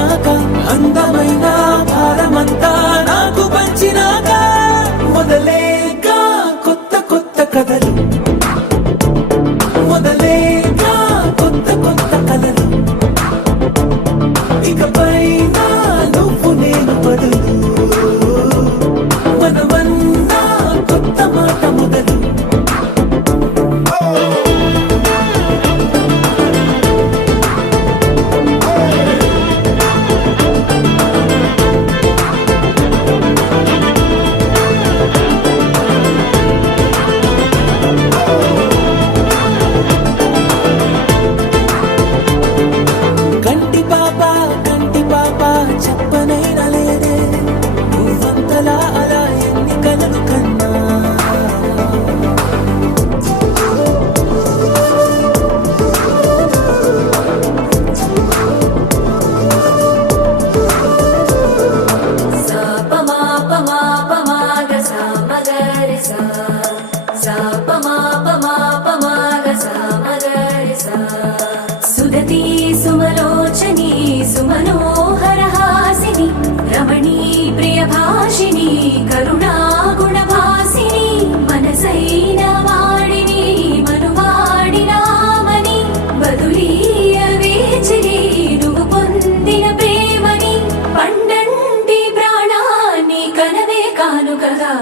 మరిచినాక అందమైన భారమంతా నాకు పంచినాక మొదలేగా కొత్త కొత్త కథలు మొదలేగా కొత్త కొత్త కథలు ఇకపైన నువ్వు నేను బదులు మనమన్నా కొత్త మాట మొదలు కంటి పాప చెప్పనైనా లేదే నువ్వంతలా అలా ఎన్ని కలలు కన్నా సుదతి సుమలోచని సుమనోహర హాసిని రమణీ ప్రియభాషిణి కరుణా గుణభాసిని మనసైన వాడిని మనువాడినామని బదులీయ వేచిని నువ్వు పొందిన ప్రేమని పండంటి ప్రాణాన్ని కనవే కానుకగా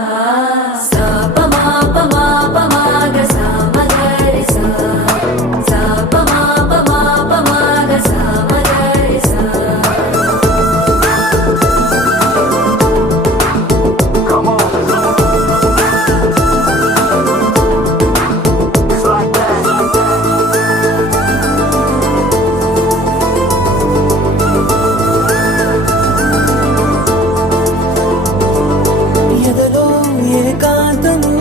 ఏకాంతము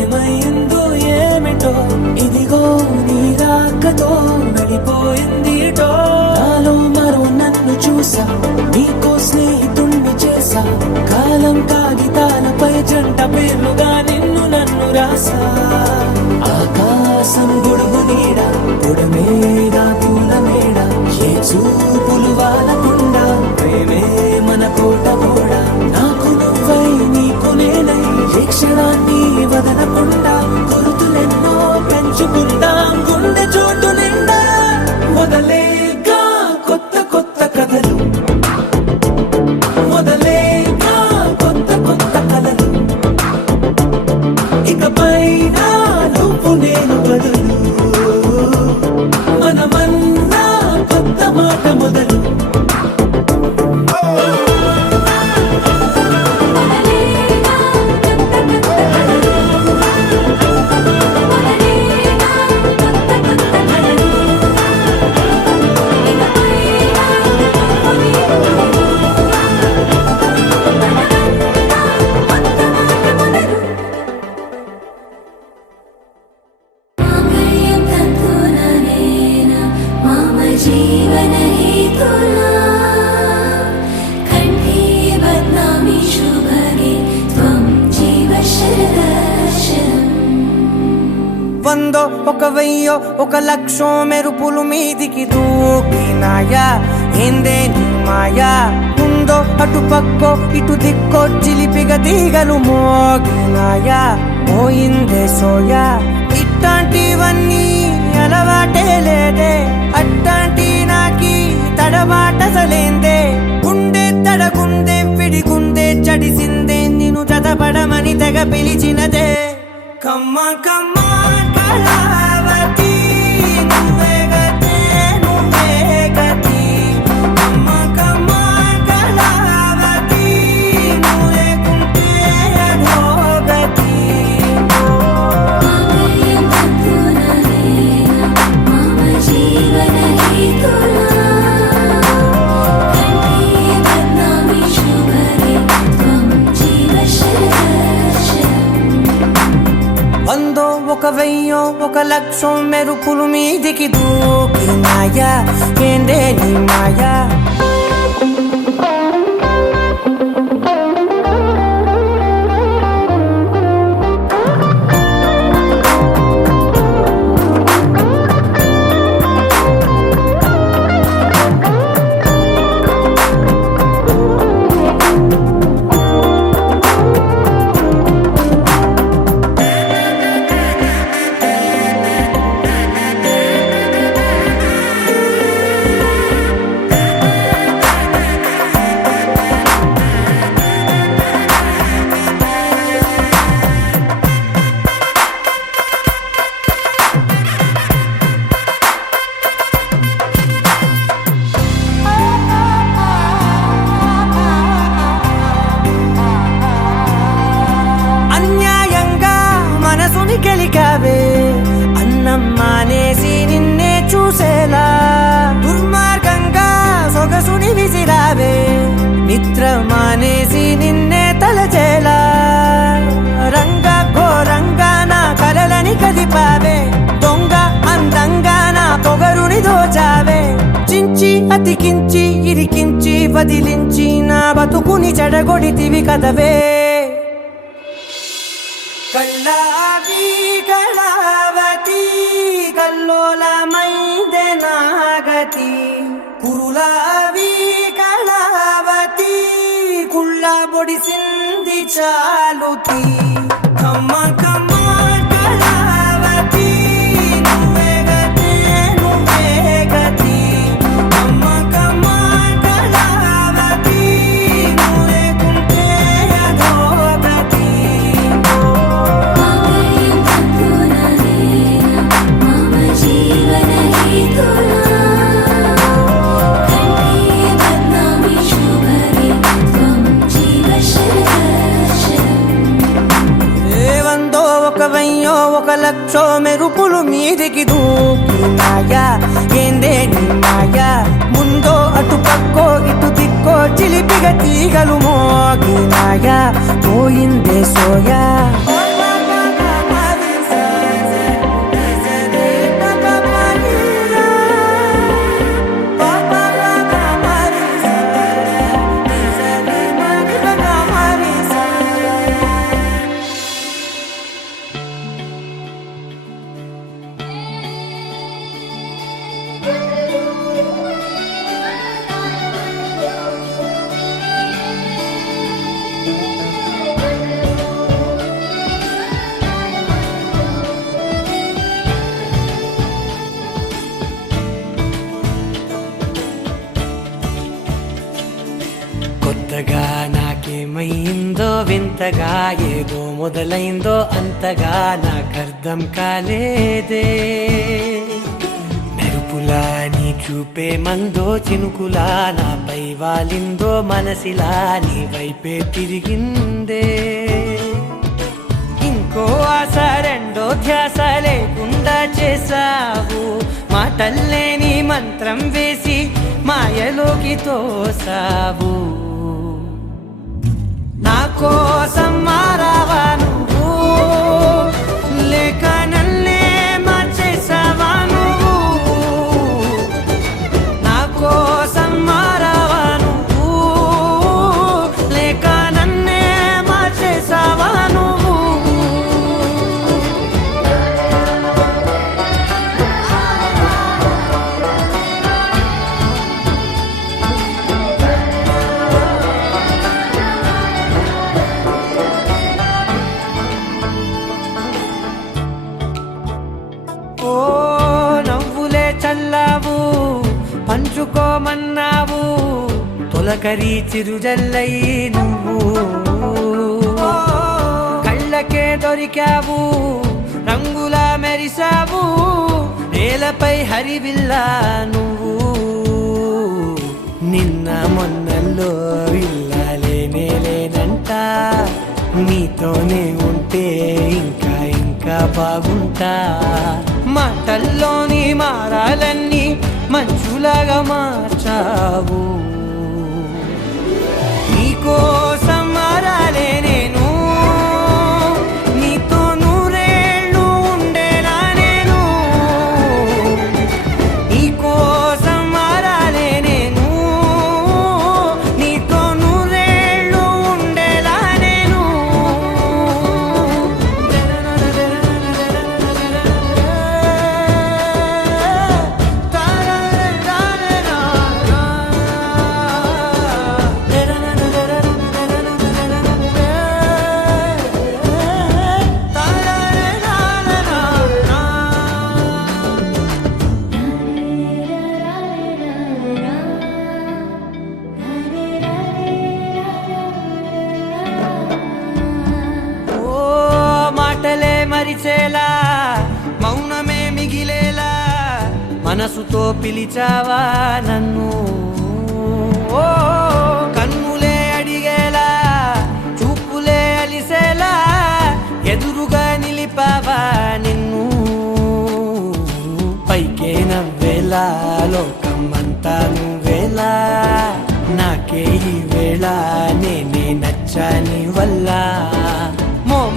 ఏమైందో ఏమిటో ఇదిగో నీ రాకతో వెళ్ళిపోయిందిటో నాలో మరో నన్ను చూసా నీకో స్నేహితుణ్ణి చేసా కాలం కాగితాలపై జంట పేర్లుగా నిన్ను నన్ను రాసా ఆకాశం గొడుగు నీడ పొడమేగా పూల మేడ ఏ చూపులు వాలకుండా ప్రేమే మన కోట కూడా నాకు నువ్వై నీకు నేనై ఏ క్షణాన్ని వదలకుండా గుర్తులెన్నో పెంచుకుందాం గుండె చోటు నిండా మొదలేగా కొత్త కొత్త కథలు మొదలేగా కొత్త కొత్త కథలు ఇకపైన నువ్వు నేను బదులు మనమన్నా కొత్త మాట మొదలు जीवन हेतुना कंठे बध्नामि शुभगे त्वं जीव शरदर्शनम् వందో ఒక వెయ్యో ఒక లక్షో మెరుపులు మీదికి దూకినాయా ఏందే నీ మాయా ఉందో అటు పక్కో ఇటు దిక్కో చిలిపిగ తీగలు మోగినాయా పోయిందే సోయా ఇట్లాంటివన్నీ అలవాటే లేదే అట్లాంటి నాకి తడబాటసలేందే గుండె తడగుందే విడిగుందే చడిసిందే నిన్ను చదపడమని తెగ పిలిచినదే కమ్మ కమ్మ కళావతి నువ్వే గతే నువ్వే గతి కమ్మ కమ్మ కళావతి నువ్వు లేకుంటే అధోగతి जीवन हेतुना कंठे बध्नामि शुभगे त्वं जीव शरदर्शनम् వందో ఒక వెయ్యో ఒక లక్షో మెరుపులు మీదికి దూకినాయా ఏందే నీ మాయా నిద్ర మానేసి నిన్నే తలచేలా రంగా ఘోరంగా నా కలలని కదిపావే దొంగ అందంగా నా పొగరుని దోచావే చించి అతికించి ఇరికించి వదిలించి నా బతుకుని చెడగొడితివి కదవే కళ్ళావి కళావతి కల్లోలమైందే నాగతి కురులావి కళావతి కుళ్ళ బొడిసింది చాలుతి కమ్మ కమ్మ కళావతి నువ్వే గతే నువ్వే గతి కమ్మ కమ్మ కళావతి నువ్వే కుంటే అధోగతి मम जीवन हेतुना कंठे बध्नामि शुभगे त्वं जीव शरदशरम् వందో ఒక వెయ్యో ఒక లక్షో మెరుపులు మీదికి దూకినాయా ఏందే నీ మాయా ముందో అటు పక్కో ఇటు దిక్కో చిలిపిగ తీగలు మోగినాయా పోయిందే సోయా కొత్తగా నాకేమైందో వింతగా ఏదో మొదలైందో అంతగా నాకర్థం కాలేదే మెరుపులా నీ చూపే మందో చినుకులా నాపై వాలిందో మనసిలా నీ వైపే తిరిగిందే ఇంకో ఆశ రెండో ధ్యాస లేకుండా చేసావు మాటల్లే నీ మంత్రం వేసి మాయలోకి తోసావు నా కోసం మారావా నువ్వు లేక నన్నే మార్చేసావా నువ్వు నా కోసం మారావా నువ్వు లేక నన్నే మార్చేసావా నువ్వు ఓ నవ్వులే చల్లావు పంచుకోమన్నావు తొలకరి చిరుజల్లై నువ్వు కళ్ళకే దొరికావు రంగులా మెరిసావు నేలపై హరివిల్లా నువ్వు నిన్న మొన్నల్లో ఇల్లాలేనే లేనంట నీతోనే ఉంటే ఇంకా ఇంకా బాగుంటా మాటల్లోని మారాలన్నీ మంచులాగా మార్చావు నీకోసం మారాలే నేను నీతో నూరేళ్ళు ఉండేలా నేను నీకోసం మారాలే నేను నీతో నూరేళ్ళు ఉండేలా నేను మాటలే మరిచేలా మౌనమే మిగిలేలా మనసుతో పిలిచావా నన్ను ఓ కన్నులే అడిగేలా చూపులే అలిసేలా ఎదురుగా నిలిపావా నిన్ను పైకే నవ్వేలా లోకం అంతా నువ్వేలా నాకే ఈ వేళ నేనే నచ్చని వల్ల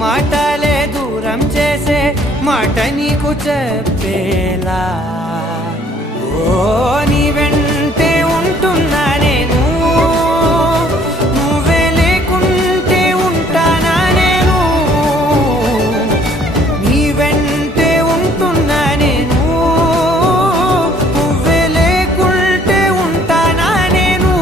మాటలే దూరం చేసే మాట నీకు చెప్పేలా ఓ నీ వెంటే ఉంటున్నా నేను నువ్వే లేకుంటే ఉంటానా నేను నీ వెంటే ఉంటున్నా నేను నువ్వే లేకుంటే ఉంటానా నేను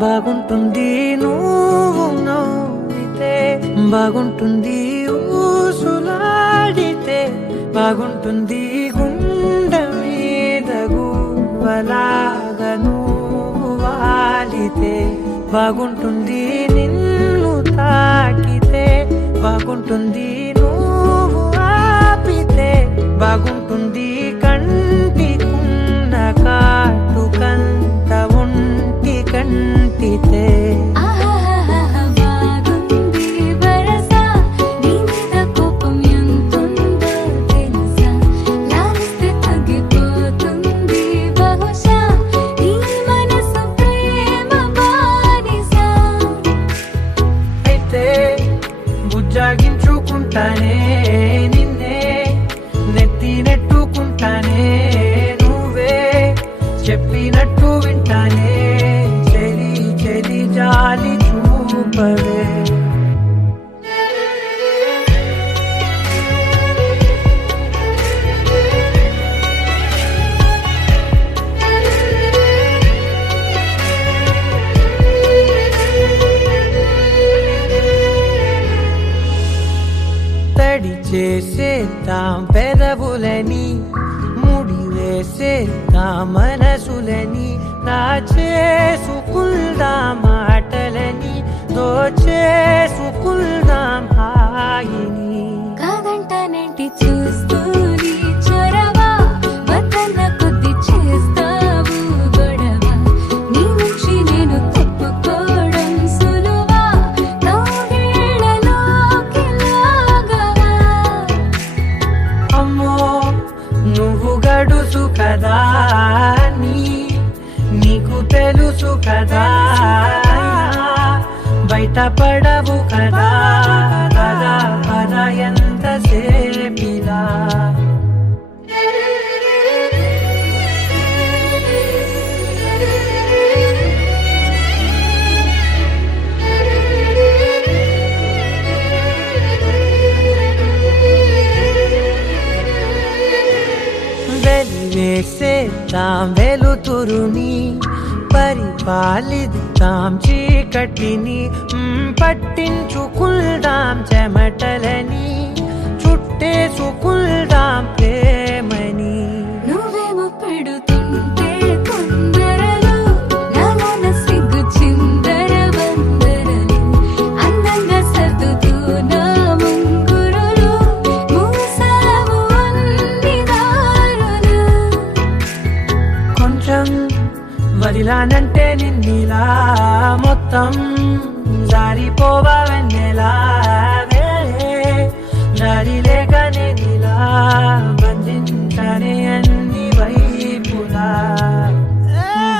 బాగుంటుంది నువ్వు నవ్వితే బాగుంటుంది ఊసులాడితే బాగుంటుంది గుండె మీద గువ్వలాగా నువ్వు వాలితే బాగుంటుంది నిన్ను తాకితే బాగుంటుంది నువ్వు ఆపితే బాగుంటుంది కంటికున్న కాటుకంత ఒంటి కంటితే ఆహాహాహా బాగుంది వరస నీ మీద కోపం ఎంతుందో తెలుసా లాలిస్తే తగ్గిపోతుంది బహుశా నీ మనసు ప్రేమ బానిసా అయితే బుజ్జాగించుకుంటానే నిన్నే నెత్తి నెట్టుకుంటానే నువ్వే చెప్పినట్టు వింటానే చెలి చెలి జాలి చూపవే తడి చేసేద్దాం పెదవులని ముడి వేసేద్దాం మనసులని నా చేసుకుందాం మాటలని దోచేసుకుందాం హాయిని కాదంటానేంటి చూస్తూని చొరవ వద్దన్న కొద్ది చేస్తావు గొడవ నీ నుంచి నేను తప్పుకోవడం సులువా నవ్వేళ్ళలోకి లాగవా అమ్మో నువ్వు గడుసు కదా నీకు తెలుసు కదా బయట పడవు కదా కదా కదా ఎంతసేపిలా వెలివేసేద్దాం వెలుతురుని పరిపాలిద్దాం చీకటిని పట్టించుకుందాం చెమటలని చుట్టేసుకుందాం ప్రేమని నువ్వేమో పెడుతుంటే కొందరలు నాలోన సిగ్గు చిందర వందరలు అందంగా సర్దుతూ నా ముంగురులు మూసావు అన్ని దారులు కొంచెం వదిలానంటే నిన్నిలా మొత్తం జారిపోవా వెన్నెలా దారి లేక నేనిలా బంధించనే అన్ని వైపులా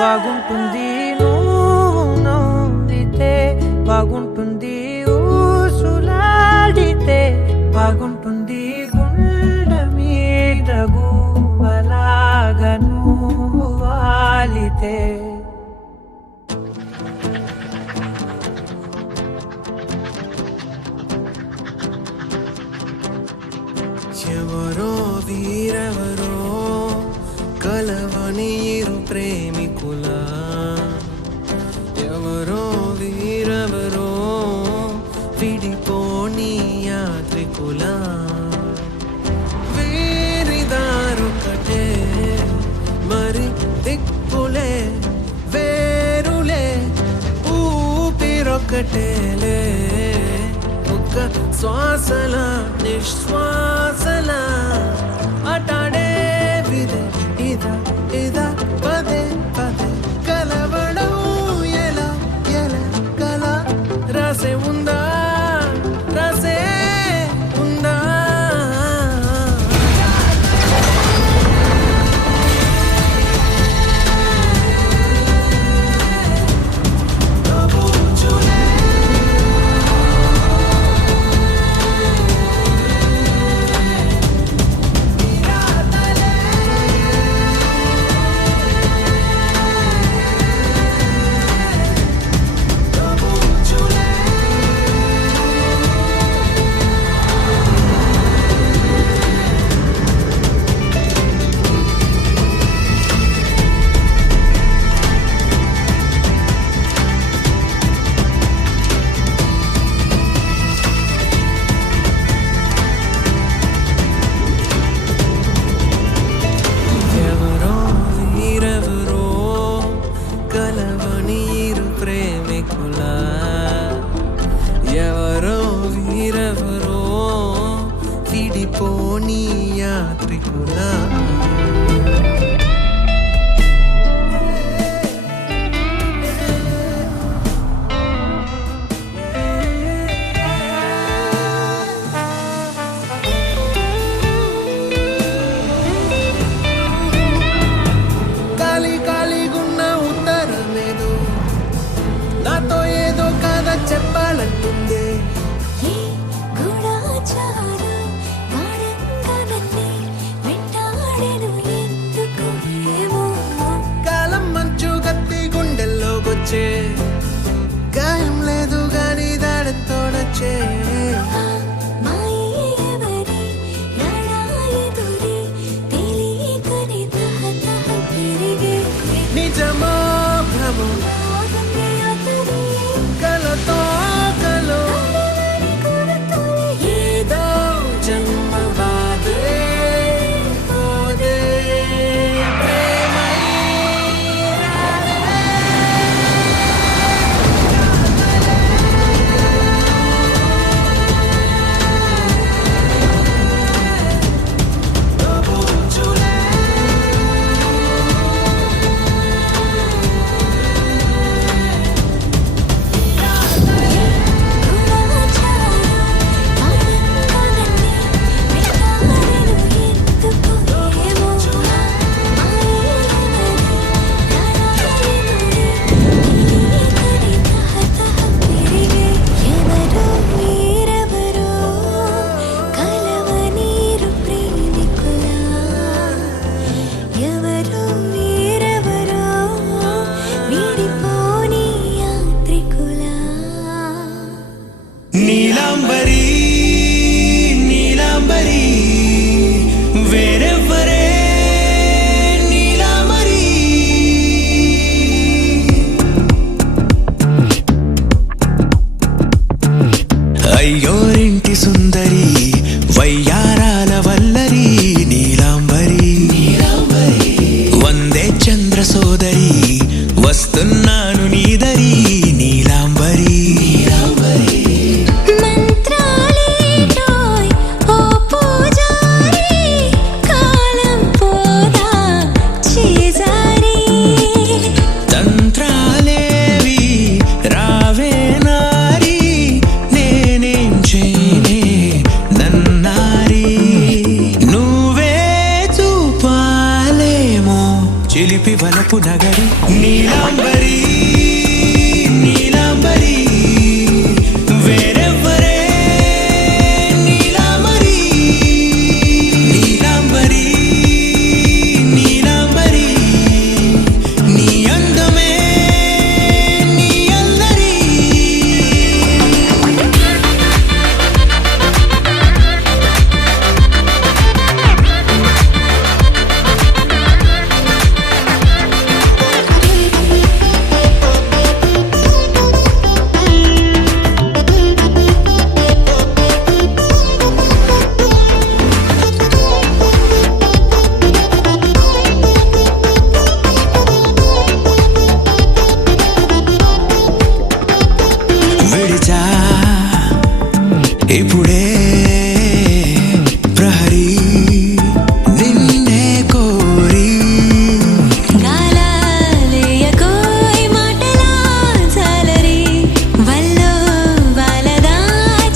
బాగుంటుంది నువ్వు నవ్వితే బాగుంటుంది ఊసులాడితే బాగుంటుంది గుండె మీద గువ్వలాగా నువ్వు వాలితే ఎవరో వీరెవరో కలవని ఇరు ప్రేమికుల ఎవరో వీరెవరో విడిపోని యాత్రికుల వీరిదారొకటే మరి దిక్కులే వేరులే ఊపిరొకటేలే ఒక ఒక్క శ్వాసల నిశ్వాసల అటాడే విదే ఇదా ఇదా పదే పదే కలవడం ఎలా ఎలా కల రాసే ఉందా రాసే ఉందా ఎవరో వీరెవరో విడిపోని యాత్రికులా ఖాళీ ఖాళీగున్న ఉత్తరమేదో నాతో ఏదో కథ చెప్పాలంటుందే ఈ గూఢచారం గాఢంగా నన్నే వెంటాడెను ఎందుకు ఏమో కాలం మంచు గత్తి గుండెల్లోకొచ్చే గాయం లేదు గాని దాడంతో నచ్చే మాయే ఎవరి రాడాయెదురే తెలియకనే తహతహ పెరిగే నిజమో భ్రమో ఆగమే అతని కలతో కలో ఏదో జన్మ బాధే పోదే ప్రేమై ఎవరో వీరెవరో విడిపోని యాత్రికులా నీలాంబరి నీలాంబరి వేరెవ్వరే నీలాంబరి అయ్యోరింటి సుందరి వయ్యారాల వల్లరి నీలాంబరి వందే చంద్ర సోదరి వస్తున్నాను నీదరి నీలాంబరి మంత్రాలేటోయ్ ఓ పూజారి కాలం పోదా చేజారి తంత్రాలేవి రావే నారి నేనేం చేయనే నన్నారి నువ్వే చూపాలేమో చిలిపి వలపు నగరి నీలాంబరి నీలాంబరి వేరెవ్వరే నీలాంబరి నీలాంబరి నీలాంబరి నీ అందమే నీ అల్లరి ఇప్పుడే ప్రహరీ నిన్నే కోరి గాలాలేయకోయ్ మాటలా జాలరి వల్లో వాలదా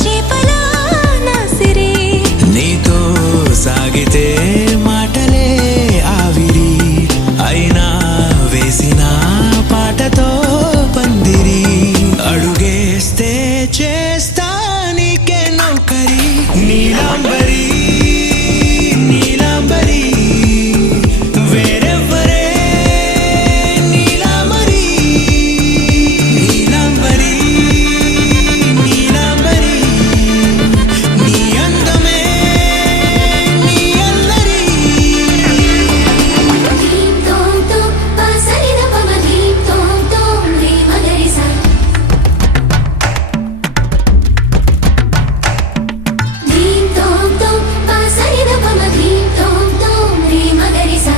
చేపలా నాసిరి నీతో సాగితే మాటలే ఆవిరి అయినా వేసిన పాటతో పందిరి అడుగేస్తే చేస్తా నీకే నౌకరి నీలాంబరి నీలాంబరి వేరెవ్వరే నీలాంబరి నీలాంబరి నీలాంబరి నీ అందమే నీ అల్లరి ధీం తోం తోం పాసరిద పమ ధీం తోం తోం రే మగరిసా ధీం తోం తోం పాసరిద పమ ధీం తోం తోం రే మగరిసా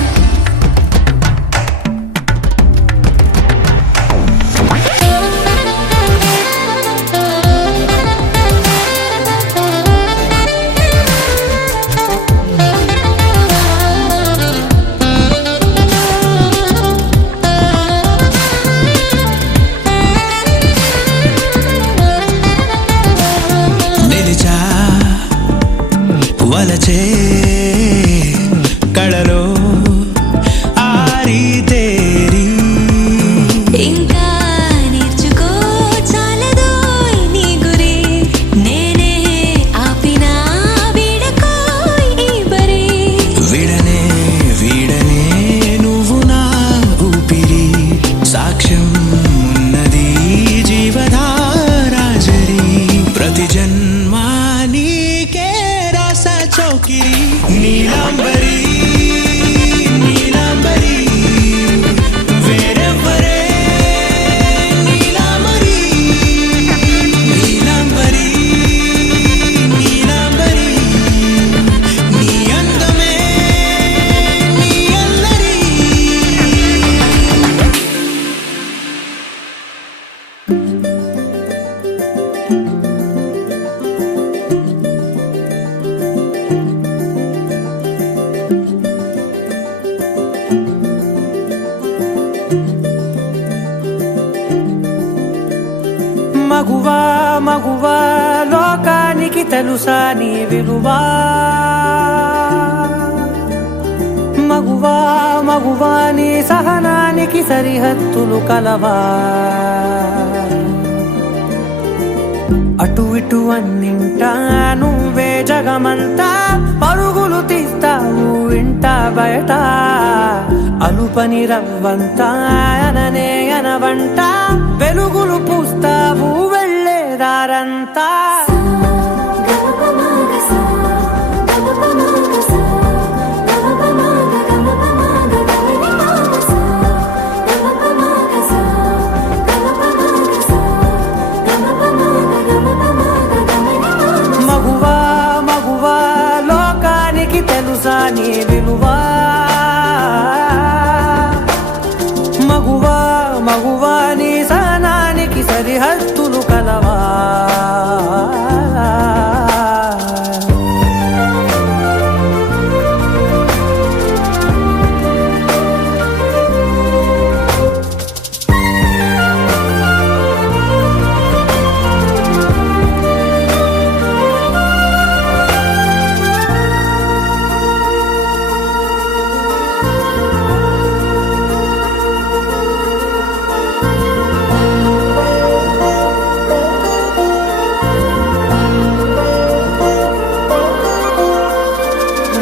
నిలిచా వలచే కళలో ఆరి తేరి ఇంకా నేర్చుకో చాలదోయ్ నీ గురి నేనే ఆపినా వీడకోయ్ ఈ బరి విడనే వీడనే నువ్వు నా ఊపిరి సాక్ష్యం ఉన్నది జీవధారాజరి ప్రతి జన్మా నీకే రాస చౌకిరి నీలాంబరి నీలాంబరి వేరెవ్వరే నీలాంబరి నీలాంబరి నీలాంబరి నీ అందమే నీ అల్లరి మగువా మగువా లోకానికి తెలుసా నీ విలువా మగువా మగువా నీ సహనానికి సరిహద్దులు కలవా అటు ఇటు అన్నింటా నువ్వే జగమంతా పరుగులు తీస్తావు ఇంట బయట అలుపని రవ్వంతా అననే అనవంట వెలుగులు పూస్తావు వెళ్ళేదారంతా మగువా మగువా లోకానికి తెలుసా నీ విలువా మగువా మగువా నీ సహనానికి సరిహద్దులు కలవా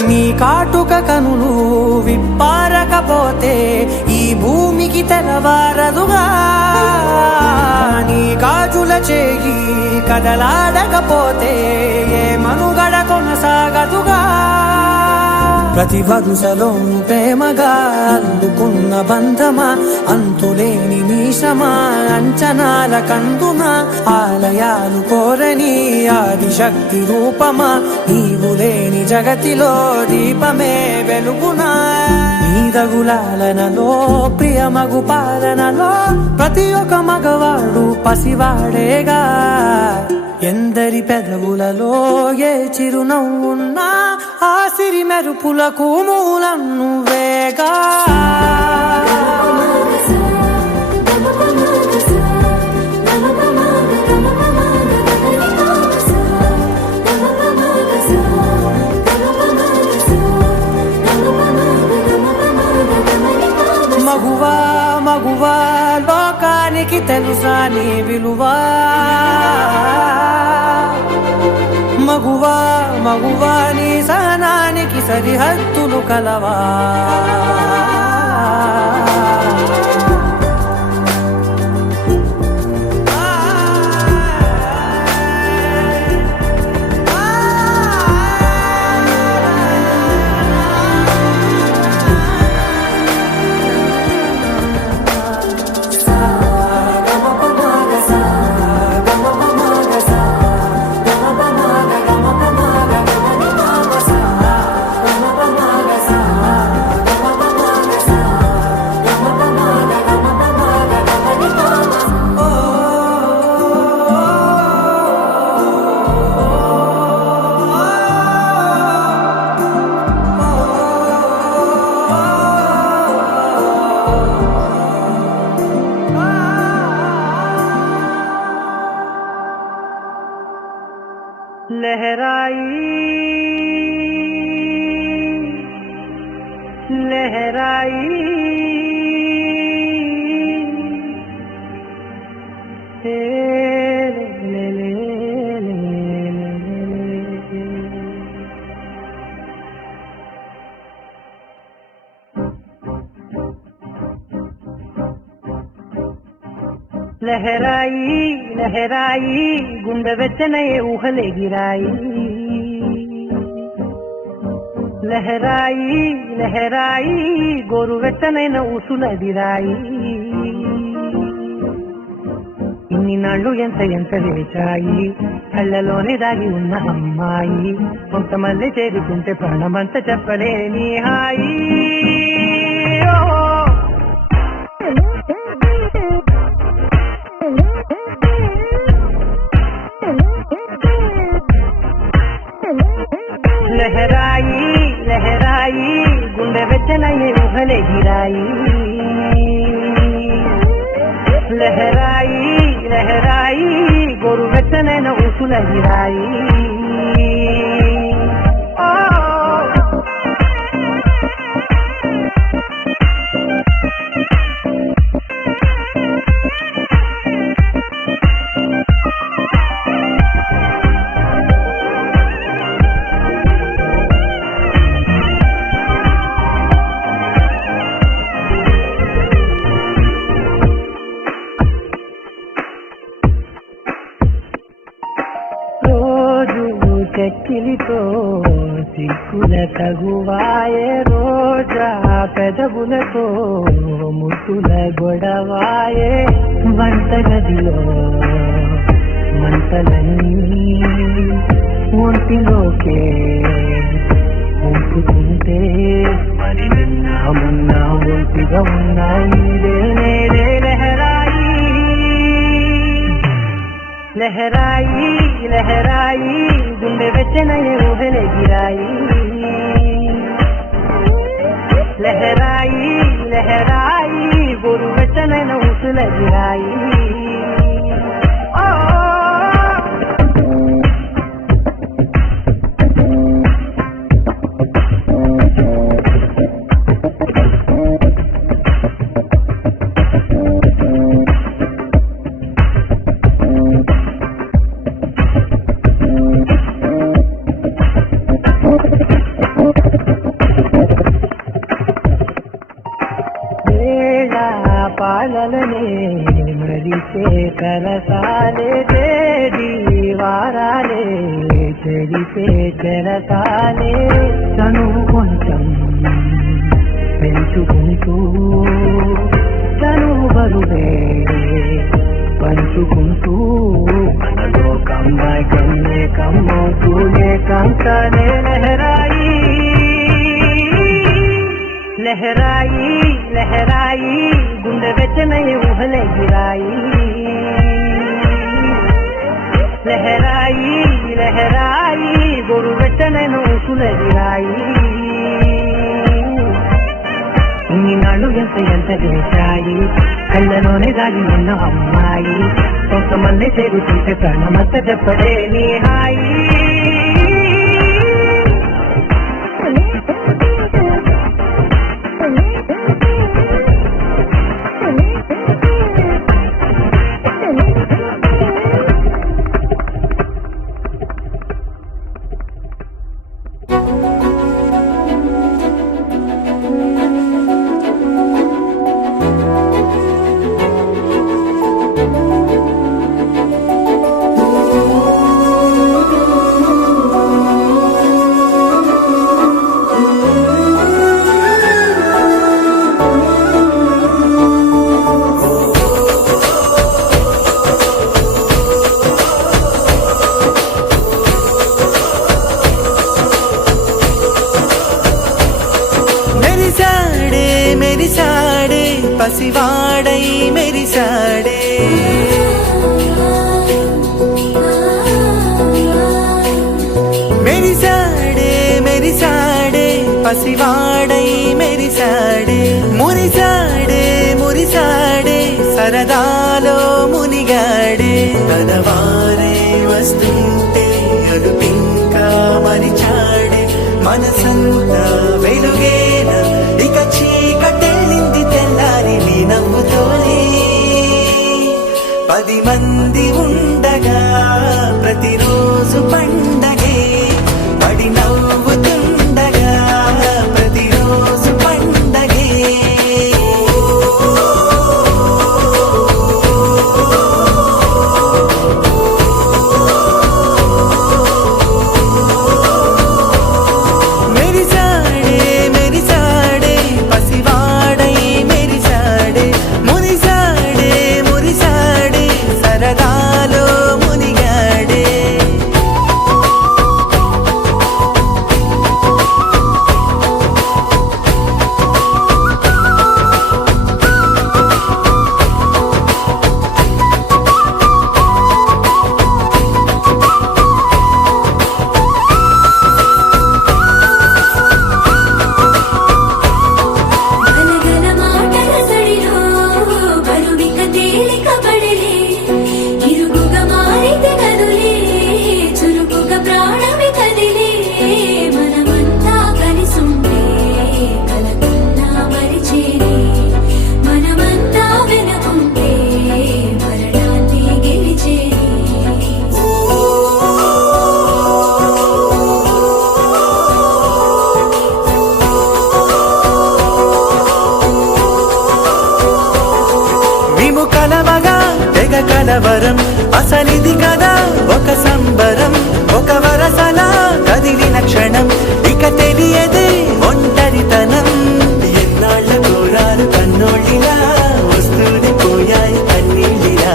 నీ కాటుక కనులు విప్పారకపోతే ఈ భూమికి తెలవారదుగా నీ గాజుల చేయి కదలాడకపోతే ఏ మనుగడ కొనసాగదుగా ప్రతి వరుసలోను ప్రేమగా అల్లుకున్న బంధమా అంతులేని మీషమా అంచనాల కందుమా ఆలయాలు కోరని ఆదిశక్తి రూపమా నీవు లేని జగతిలో దీపమే వెలుగునా నీదగులాలనలో ప్రియమగు పాలనలో ప్రతి ఒక్క మగవాడు పసివాడేగా ఎందరి పెదవులలో ఏ చిరునవ్వున్నా ఆ సిరి మెరుపులకు మూలం నువ్వేగా మగువా మగువా లోకానికి తెలుసా నీ విలువా మగువా మగువా నీ సహనానికి సరిహద్దులు కలవా लहराई लहराई ले ले लहराई लहराई गुंडे వెచ్చనే ఊహలే గిరాయి లహరాయి లహరాయి గోరు వెచ్చనైన ఊసులదిరాయి ఇన్ని నాళ్ళు ఎంత ఎంత వేచాయి కళ్ళలోనే దాగి ఉన్న అమ్మాయి కొంతమంది చేరుకుంటే ప్రాణమంత చెప్పలేని హాయి लहराई लहराई गुंडे వెచ్చనయ్యే ఊహలే గిరాయి లహరాయి లహరాయి గోరు వెచ్చనైన ఊసులదిరాయి చెక్కిలితో సిక్కుల తగువాయే రోజా పెదవులతో ముసుల గొడవాయే వంటగదిలో మంటలన్నీ ఒంటిలోకే ఉంపుతుంటే మరి నిన్న మొన్న ఒంటిగా ఉన్నాయి లహరాయి లహరాయి లహరాయి గుండె వెచ్చనయ్యే ఊహలే గిరాయి లహరాయి లహరాయి గోరు వెచ్చనైన ఊసులదిరాయి పాలలనే మరిచే కరసాలే దీవారాలే చెడిపే చెరసాలే తను కొంచెం పెంచుకుంటూ తను బరువే పంచుకుంటూ మనలో కమ్మాయి కమ్మే కమ్మవుతూనే కంకనే లహరాయి लहराई लहराई गुंडे వెచ్చనయ్యే ఊహలే గిరాయి लहराई ఉన్నది రాయి ఇన్ని నాళ్ళు ఎంత చేశాయి కళ్ళలోనే దాగి ఉన్న అమ్మాయి కొంతమంది చేరుతుంటే ప్రాణమంత చెప్పడే నీ హాయి మెరిసాడే పసివాడై మెరిసాడే మెరిసాడే మెరిసాడే పసివాడై మెరిసాడే మురిసాడే మురిసాడే సరదాలో మునిగాడే తనవారే వస్తుంటే అడుపింకా మరిచాడే మనసంతా వెలుగేన ఇక చీకటెళ్ళింది తెల్లారి నీ నవ్వుతోనే 10 మంది ఉండగా ప్రతిరోజు పండగే పడి నవ్వుతుండగా ప్రతిరోజు పండగే కలవరం అసలిది కదా ఒక సంబరం ఒక వరసలా కదిలిన క్షణం ఇక తెలియదే ఒంటరితనం ఎన్నాళ్ళ కోరాలు కన్నోళ్ళిలా వస్తూనే పోయాయి కన్నీళ్ళిలా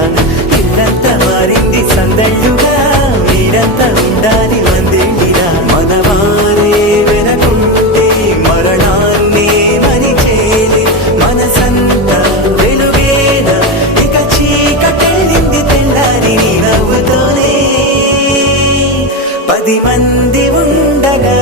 ఇల్లంతా మారింది సందళ్ళుగా మీరంతా ఉండాలి వందేళ్ళిలా మనవారే వెనకుంటే మరణాన్నే మరిచేలి మనసంతా వెలుగేన ఇక చీకటెళ్ళింది తెల్లారి నీ నవ్వుతోనే 10 మంది ఉండగా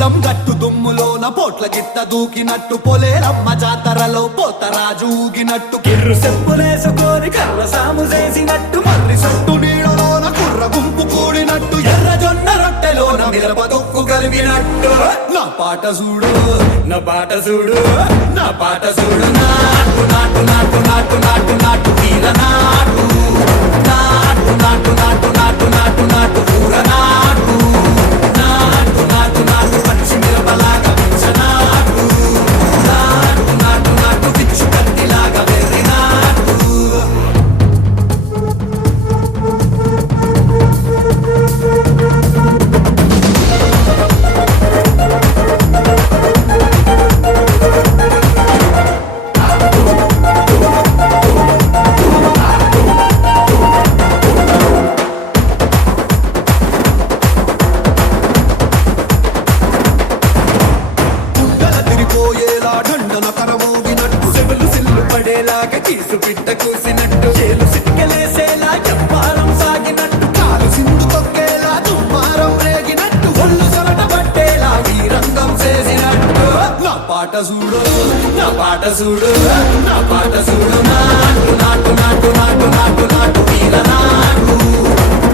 పొలం గట్టు దుమ్ములోన పోట్ల గిట్ట దూకినట్టు పొలేరమ్మ జాతరలో పోతరాజు ఊగినట్టు కిర్రు చెప్పులేసుకొని కర్ర సాము చేసినట్టు మర్రి సొట్టు నీడలోన కుర్ర గుంపు కూడినట్టు ఎర్ర జొన్న రొట్టెలోన మిరప దొక్కు కలిపినట్టు నా పాట చూడు నా పాట చూడు నా పాట చూడు నాటు నాటు నాటు నాటు నాటు నాటు వీర నాటు నాటు నాటు నాటు నాటు నాటు నాటు పూర నాటు నాటు నాటు నాటు పచ్చి మిరపలాగా పిచ్చనాటు నాటు నాటు నాటు పిచ్చు కత్తిలాగా వెర్రి నాటు గుడ్డల తిరిపోయేలా దండన కరమోగినట్టు చెవులు సిల్లు పడేలాగా కీసు పిట్ట కూసినట్టు చేలు సిక్కలేసేలా చెప్పారం సాగినట్టు కాలు సింధు తొక్కేలా దుమ్మారం రేగినట్టు ఒళ్ళు సొరట పట్టేలా వీరంగం చేసినట్టు నా పాట చూడు నా పాట చూడు నా పాట చూడు నాటు నాటు నాటు నాటు నాటు నాటు వీర నాటు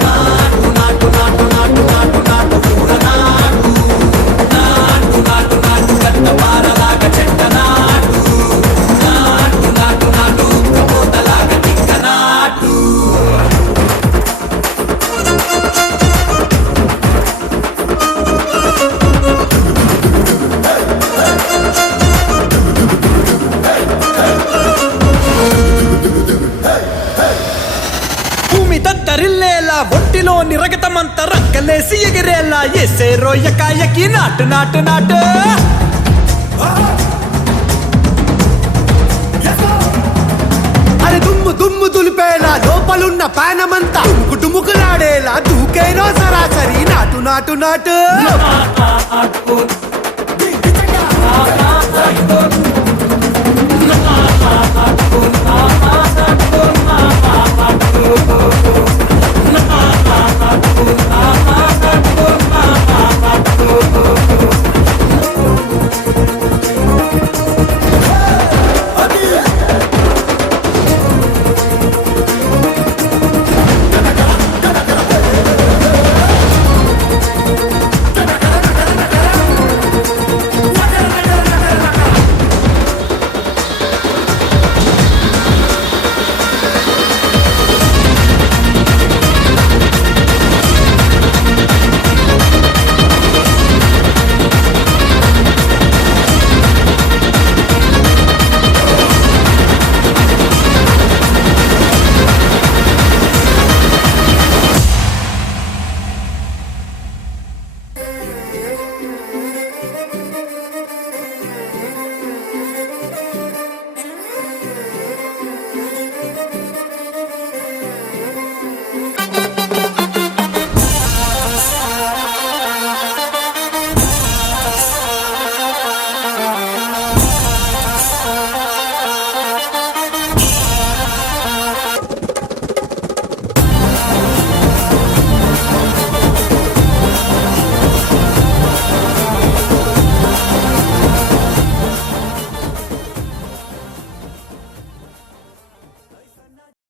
నాటు నాటు నాటు నాటు నాటు నాటు పూర నాటు నాటు నాటు నాటు గట్ట పారలాగా చెట్ట నాటు నాటు నాటు నాటు కబోతలాగా టిక్క నాటు భూమి దద్దరిల్లేలా ఒంటిలో నిరగతమంత రక్కలేసి ఎగిరేలా ఎసే రోయకాయకి నాటు నాటు నాటు అరే దుమ్ము దుమ్ము దులిపేలా లోపలున్న పానమంతా డుముకులాడేలా దూకేరో సరాసరి నాటు నాటు నాటు నాటు